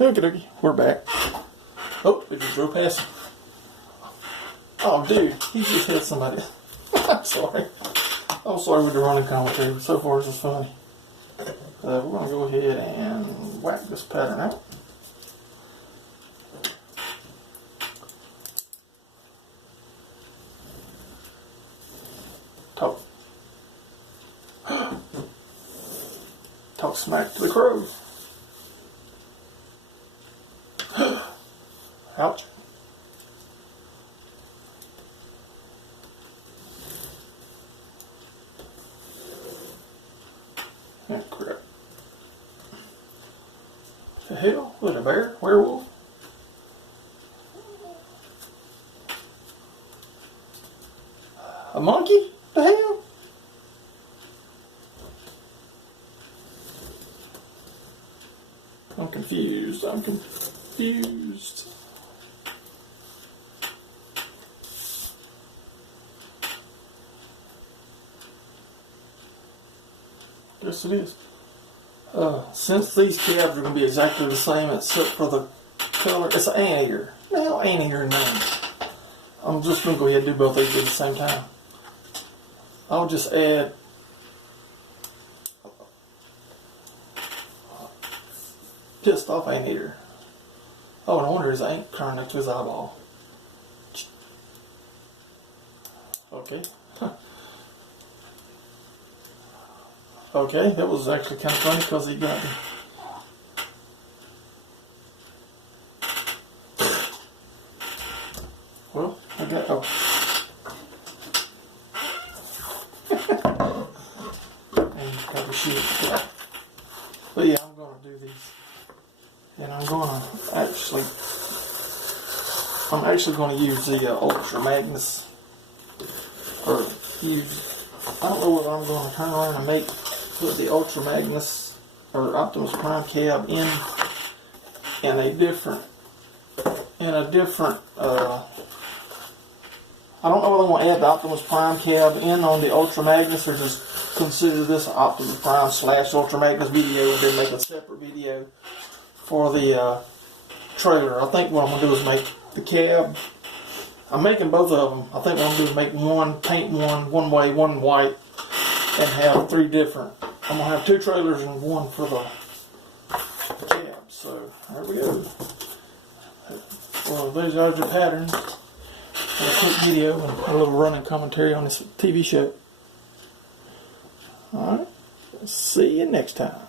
Okie dokie, we're back. Oh, it just drove past. Oh, dude, he just hit somebody. I'm sorry. I'm sorry with the running commentary. So far, this is funny. We're going to go ahead and whack this pattern out. Talk. Talk smack to the crow. Ouch. Oh, crap. The hell? What, a bear? Werewolf? A monkey? The hell? I'm confused. I'm confused. Yes, it is. Since these cabs are going to be exactly the same except for the color, it's an anteater. Well, anteater name. I'm just going to go ahead and do both these at the same time. I'll just add pissed off anteater. Oh, and I wonder his ink turned next to his eyeball. Okay. Okay, that was actually kind of funny because he got me. Well, I got, oh. And got the sheet. But yeah, I'm going to do these. And I'm actually going to use the Ultra Magnus. Or use, I don't know whether I'm going to turn around and put the Ultra Magnus or Optimus Prime cab in a different I don't know whether I want to add the Optimus Prime cab in on the Ultra Magnus or just consider this an Optimus Prime / Ultra Magnus video and then make a separate video for the trailer. I think what I'm going to do is make the cab, I'm making both of them. I think what I'm going to do is make one, paint one way, one white, and have three different. I'm going to have two trailers and one for the cab. So, there we go. Well, those are your patterns. A quick video and a little running commentary on this TV show. Alright, see you next time.